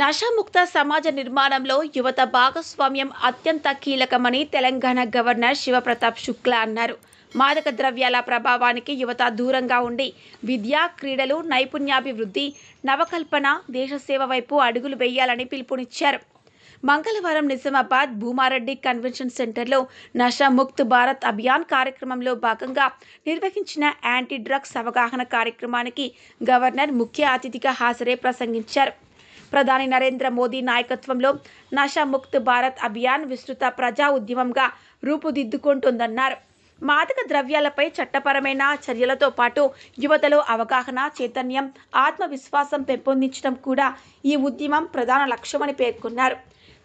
నషాముక్త సమాజ నిర్మాణంలో యువత భాగస్వామ్యం అత్యంత కీలకమని తెలంగాణ గవర్నర్ శివప్రతాప్ శుక్లా అన్నారు. మాదక ద్రవ్యాల ప్రభావానికి యువత దూరంగా ఉండి విద్య, క్రీడలు, నైపుణ్యాభివృద్ధి, నవకల్పన, దేశసేవ వైపు అడుగులు వేయాలని పిలుపునిచ్చారు. మంగళవారం నిజామాబాద్ భూమారెడ్డి కన్వెన్షన్ సెంటర్లో నషాముక్త్ భారత్ అభియాన్ కార్యక్రమంలో భాగంగా నిర్వహించిన యాంటీ డ్రగ్స్ అవగాహన కార్యక్రమానికి గవర్నర్ ముఖ్య అతిథిగా హాజరై ప్రసంగించారు. ప్రధాని నరేంద్ర మోదీ నాయకత్వంలో నషాముక్త్ భారత్ అభియాన్ విస్తృత ప్రజా ఉద్యమంగా రూపుదిద్దుకుంటుందన్నారు. మాదక ద్రవ్యాలపై చట్టపరమైన చర్యలతో పాటు యువతలో అవగాహన, చైతన్యం, ఆత్మవిశ్వాసం పెంపొందించడం కూడా ఈ ఉద్యమం ప్రధాన లక్ష్యమని పేర్కొన్నారు.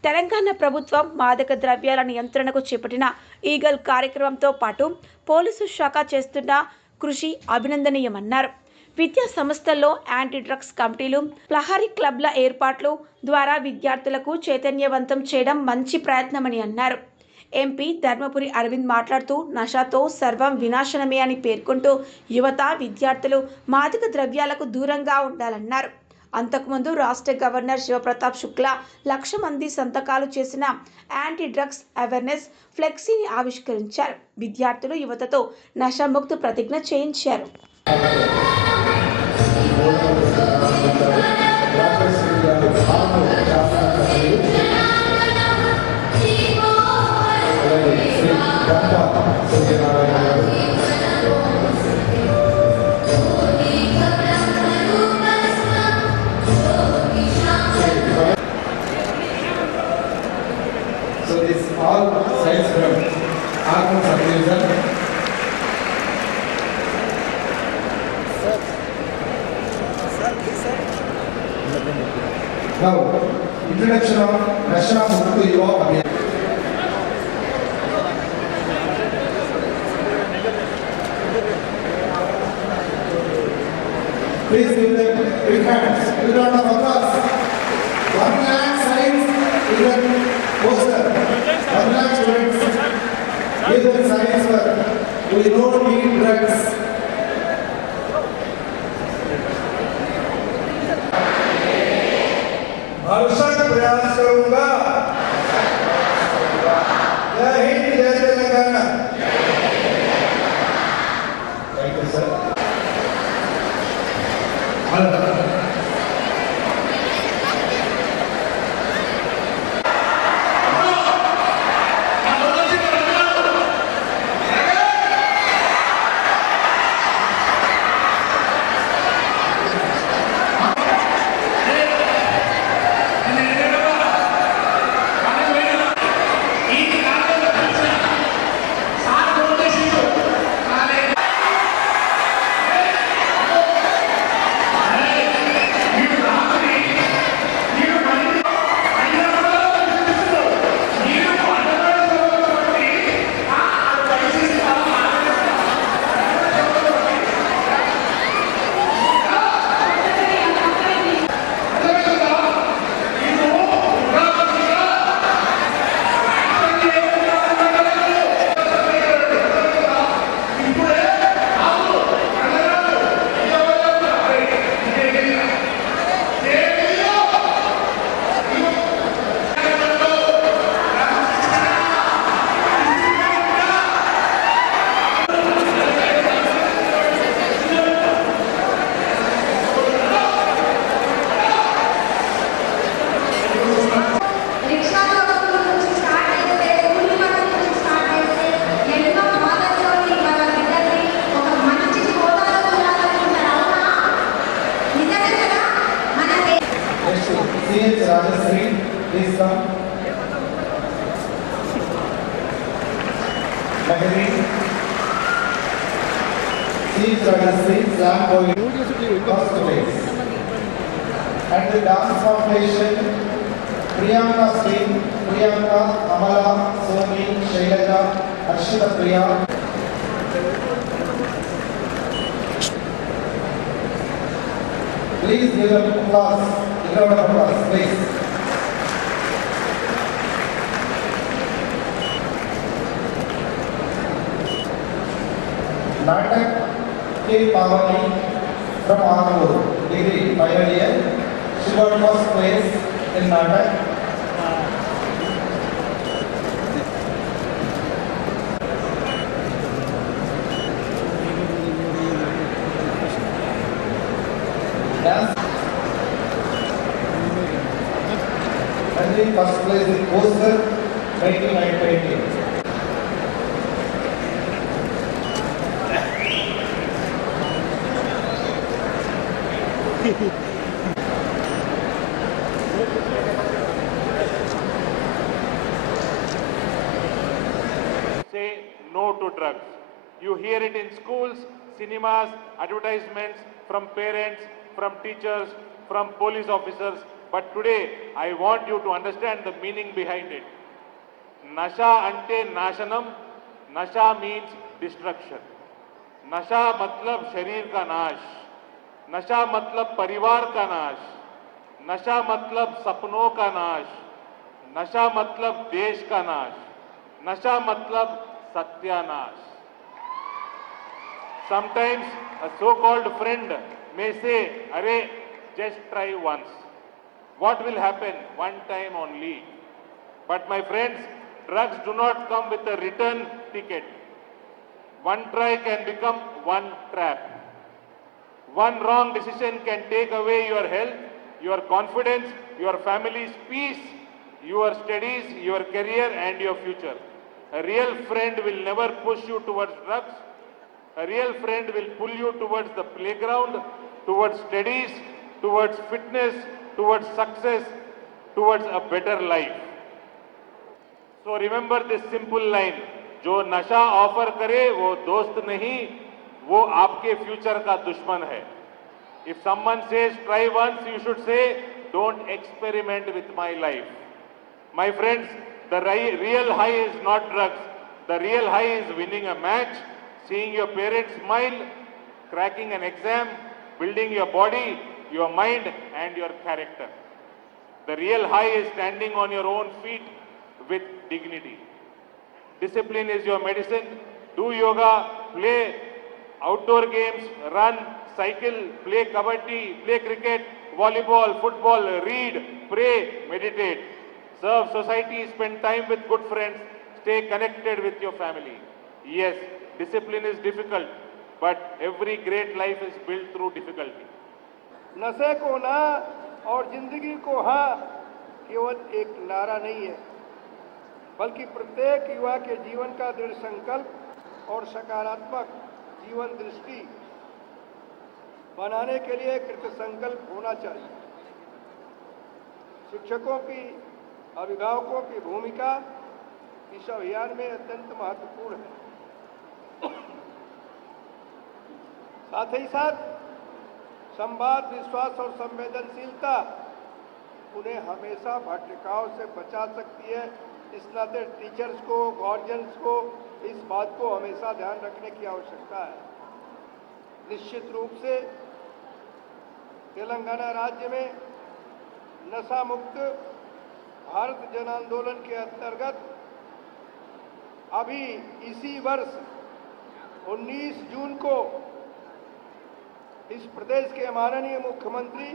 తెలంగాణ ప్రభుత్వం మాదక ద్రవ్యాల నియంత్రణకు చేపట్టిన ఈగల్ కార్యక్రమంతో పాటు పోలీసు శాఖ చేస్తున్న కృషి అభినందనీయమన్నారు. విద్యా సంస్థల్లో యాంటీ డ్రగ్స్ కమిటీలు, ప్రహరీ క్లబ్ల ఏర్పాట్లు ద్వారా విద్యార్థులకు చైతన్యవంతం చేయడం మంచి ప్రయత్నమని అన్నారు. ఎంపీ ధర్మపురి అరవింద్ మాట్లాడుతూ నషాతో సర్వం వినాశనమే అని పేర్కొంటూ యువత, విద్యార్థులు మాదక ద్రవ్యాలకు దూరంగా ఉండాలన్నారు. అంతకుముందు రాష్ట్ర గవర్నర్ శివప్రతాప్ శుక్లా 1,00,000 మంది సంతకాలు చేసిన యాంటీ డ్రగ్స్ అవేర్నెస్ ఫ్లెక్సీని ఆవిష్కరించారు. విద్యార్థులు యువతతో నషాముక్త్ ప్రతిజ్ఞ చేయించారు. So it's all sides from Arm subdivision. Now, introduction of Nashamukt Yuva Abhiyan. Please give them big hands. Big round of applause. 1 lakh signs even poster. 1 lakh students give them signs for we don't need drugs. भरसक प्रयास करूंगा। जय हिंद, जय Telangana. Thank you sir. C.H. Rajashree, please come. Lahiri. C.H. Rajashree, slam poet, first place. At the dance competition, Priyanka Singh, Priyanka, Amala, Somi, Shailaja, Arshita Priya. Please give a applause. Round of applause, please. Natak K. Pavani from Anur, degree final year. She got first place. in नाटक dance and the first place in poster making and painting. Say no to drugs. You hear it in schools, cinemas, advertisements, from parents, from teachers, from police officers. But today, I want you to understand the meaning behind it. Nasha ante nashanam, nasha means destruction. Nasha matlab sharir ka nash, nasha matlab परिवार का नाश, नशा मतलब सपनों का नाश, नशा मतलब देश का नाश, नशा मतलब सत्यानाश. Sometimes a so-called friend may say, "Arey, just try once. What will happen? One time only." But my friends, drugs do not come with a return ticket. One try can become one trap. One wrong decision can take away your health, your confidence, your family's peace, your studies, your career, and your future. A real friend will never push you towards drugs. A real friend will pull you towards the playground, towards studies, towards fitness, towards success, towards a better life. So remember this simple line, जो नशा offer करे वो दोस्त नहीं, वो आपके future का दुश्मन है. If someone says try once, you should say don't experiment with my life. My friends, the real high is not drugs. The real high is winning a match, seeing your parents smile, cracking an exam, building your body, your mind, and your character. The real high is standing on your own feet with dignity. Discipline is your medicine. Do yoga, play outdoor games, run, cycle, play kabaddi, play cricket, volleyball, football, read, pray, meditate. Serve society, spend time with good friends, stay connected with your family. Yes, discipline is difficult, but every great life is built through difficulty. नशे को ना और जिंदगी को हाँ केवल एक नारा नहीं है, बल्कि प्रत्येक युवा के जीवन का दृढ़ संकल्प और सकारात्मक जीवन दृष्टि बनाने के लिए कृत संकल्प होना चाहिए. शिक्षकों की, अभिभावकों की भूमिका इस अभियान में अत्यंत महत्वपूर्ण है. साथ ही साथ संवाद, विश्वास और संवेदनशीलता उन्हें हमेशा भटकाव से बचा सकती है. इस नाते टीचर्स को, गार्जियंस को इस बात को हमेशा ध्यान रखने की आवश्यकता है. निश्चित रूप से तेलंगाना राज्य में नशा मुक्त भारत जन आंदोलन के अंतर्गत अभी इसी वर्ष 19 जून को इस प्रदेश के माननीय मुख्यमंत्री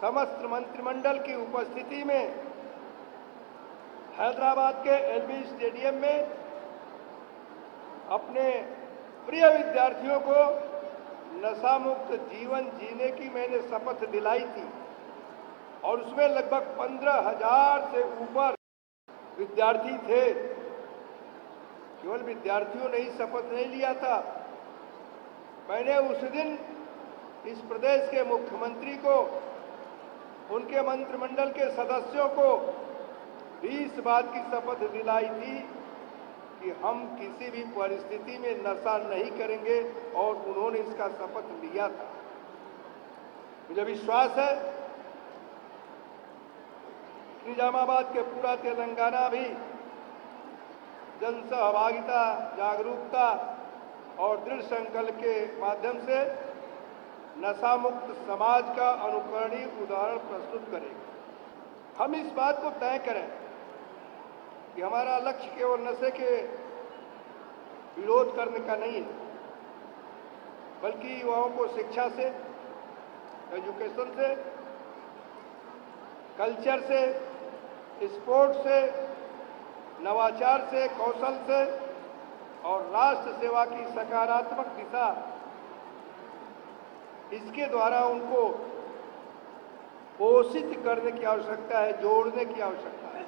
समस्त मंत्रिमंडल की उपस्थिति में हैदराबाद के एलबी स्टेडियम में अपने प्रिय विद्यार्थियों को नशा मुक्त जीवन जीने की मैंने शपथ दिलाई थी और उसमें लगभग 15,000 से ऊपर विद्यार्थी थे. केवल विद्यार्थियों ने ही शपथ नहीं लिया था. मैंने उस दिन इस प्रदेश के मुख्यमंत्री को, उनके मंत्रिमंडल के सदस्यों को भी इस बात की शपथ दिलाई थी कि हम किसी भी परिस्थिति में नशा नहीं करेंगे और उन्होंने इसका शपथ लिया था. मुझे विश्वास है निजामाबाद के पूरा तेलंगाना भी जन सहभागिता, जागरूकता और दृढ़ संकल्प के माध्यम से नशा मुक्त समाज का अनुकरणीय उदाहरण प्रस्तुत करेगा. हम इस बात को तय करें कि हमारा लक्ष्य केवल नशे के विरोध करने का नहीं है, बल्कि युवाओं को शिक्षा से, एजुकेशन से कल्चर से, स्पोर्ट्स से, नवाचार से, कौशल से और राष्ट्र सेवा की सकारात्मक दिशा, इसके द्वारा उनको पोषित करने की आवश्यकता है, जोड़ने की आवश्यकता है।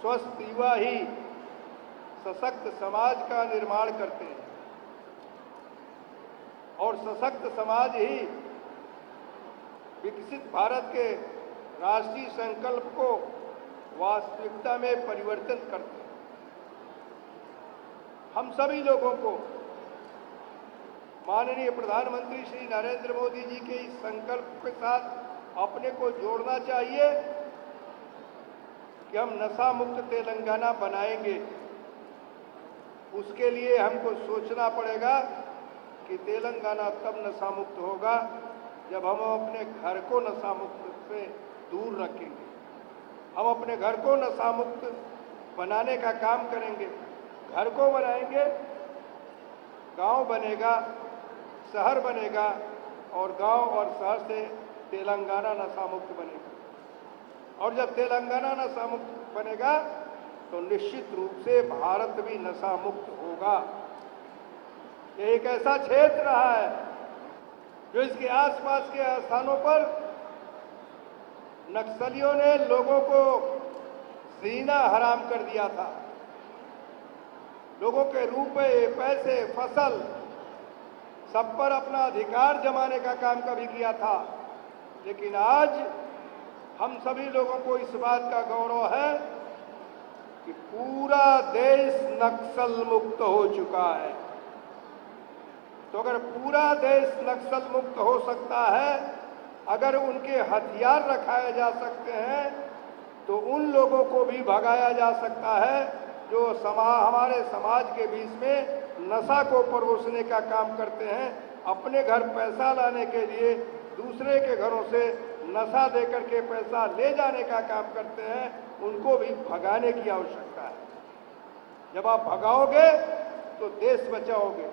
स्वस्थ युवा ही सशक्त समाज का निर्माण करते हैं और सशक्त समाज ही विकसित भारत के राष्ट्रीय संकल्प को वास्तविकता में परिवर्तित करते हैं। हम सभी लोगों को माननीय प्रधानमंत्री श्री नरेंद्र मोदी जी के इस संकल्प के साथ अपने को जोड़ना चाहिए कि हम नशा मुक्त तेलंगाना बनाएंगे। उसके लिए हमको सोचना पड़ेगा कि तेलंगाना तब नशा मुक्त होगा जब हम अपने घर को नशा मुक्त से दूर रखेंगे। हम अपने घर को नशा मुक्त बनाने का काम करेंगे। घर को बनाएंगे, गांव बनेगा, शहर बनेगा और गांव और शहर से तेलंगाना नशा मुक्त बनेगा। और जब तेलंगाना नशा मुक्त बनेगा तो निश्चित रूप से भारत भी नशा मुक्त होगा। ये एक ऐसा क्षेत्र रहा है जो इसके आसपास के स्थानों पर नक्सलियों ने लोगों को जीना हराम कर दिया था। लोगों के रुपए, पैसे, फसल सब पर अपना अधिकार जमाने का काम कभी किया था। लेकिन आज हम सभी लोगों को इस बात का गौरव है कि पूरा देश नक्सल मुक्त हो चुका है। तो अगर पूरा देश नक्सल मुक्त हो सकता है, अगर उनके हथियार रखाए जा सकते हैं, तो उन लोगों को भी भगाया जा सकता है जो हमारे समाज के बीच में नशा को परोसने का काम करते हैं। अपने घर पैसा लाने के लिए दूसरे के घरों से नशा देकर के पैसा ले जाने का काम करते हैं, उनको भी भगाने की आवश्यकता है। जब आप भगाओगे तो देश बचाओगे।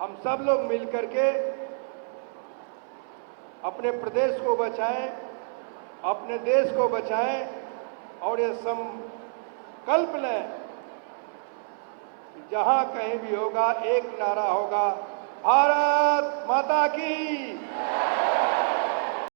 हम सब लोग मिलकर के अपने प्रदेश को बचाएं, अपने देश को बचाएं और ये संकल्प लें कि जहां कहीं भी होगा एक नारा होगा, भारत माता की।